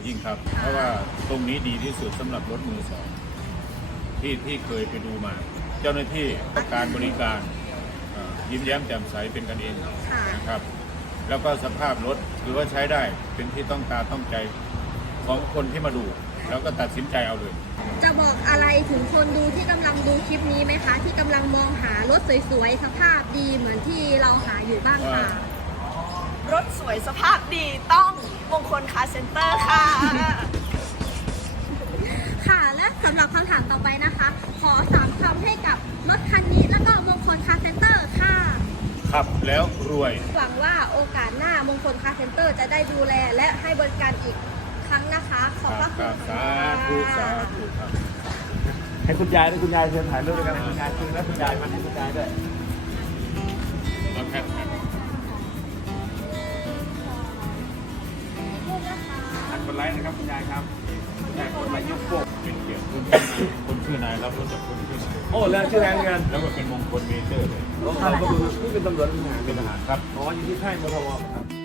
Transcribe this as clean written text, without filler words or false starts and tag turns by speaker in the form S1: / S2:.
S1: ยิ่งครับ เพราะว่าตรงนี้ดีที่สุดสำหรับรถมือสองที่เคยไปดูมา เจ้าหน้าที่การบริการยิ้มแย้มแจ่มใสเป็นกันเองนะครับ แล้วก็สภาพรถถือว่าใช้ได้เป็นที่ต้องตาต้องใจของคนที่มาดู แล้วก็ตัดสินใจเอาเลย
S2: จะบอกอะไรถึงคนดูที่กำลังดูคลิปนี้ไหมคะ ที่กำลังมองหารถสวยๆสภาพดีเหมือนที่เราหาอยู่บ้างค่ะ
S3: รถสวยสภาพดีต้องมงคลคาร์เซ็นเตอร์ค่ะ
S2: ค่ะและสำหรับคำถามต่อไปนะคะ ขอ3 คำให้กับรถคันนี้แล้วก็มงคลคาร์เซ็นเตอร์ค่ะ
S1: ขับแล้วรวย
S2: หวังว่าโอกาสหน้ามงคลคาร์เซ็นเตอร์จะได้ดูแลและให้บริการอีกครั้งนะคะ ขอบพระคุณ
S1: สาธุสาธุครับ
S4: ให้คุณยายด้วยคุณยายเชิญถ่ายรูปด้วยกันให้คุณยายคุยแล้วคุณยายมาให้คุณยายด้วย
S1: แล้วแค่
S4: อันกดไลค์นะครับคุณยายครับคุณยายกดไลค์ยกโป้ง
S1: เป็นเกียรติคนชื่อนายรับรถจากคนชื่อนาย
S4: โอ้แล้วชื่ออะไรกัน
S1: แล้วก็เป็นมงคลเมเจอร์เลย
S4: รถทำก็คือที่เป็นตำรวจทหาร
S1: เป็นทหารครับ
S4: อ๋ออยู่ที่ค่ายมทวครับ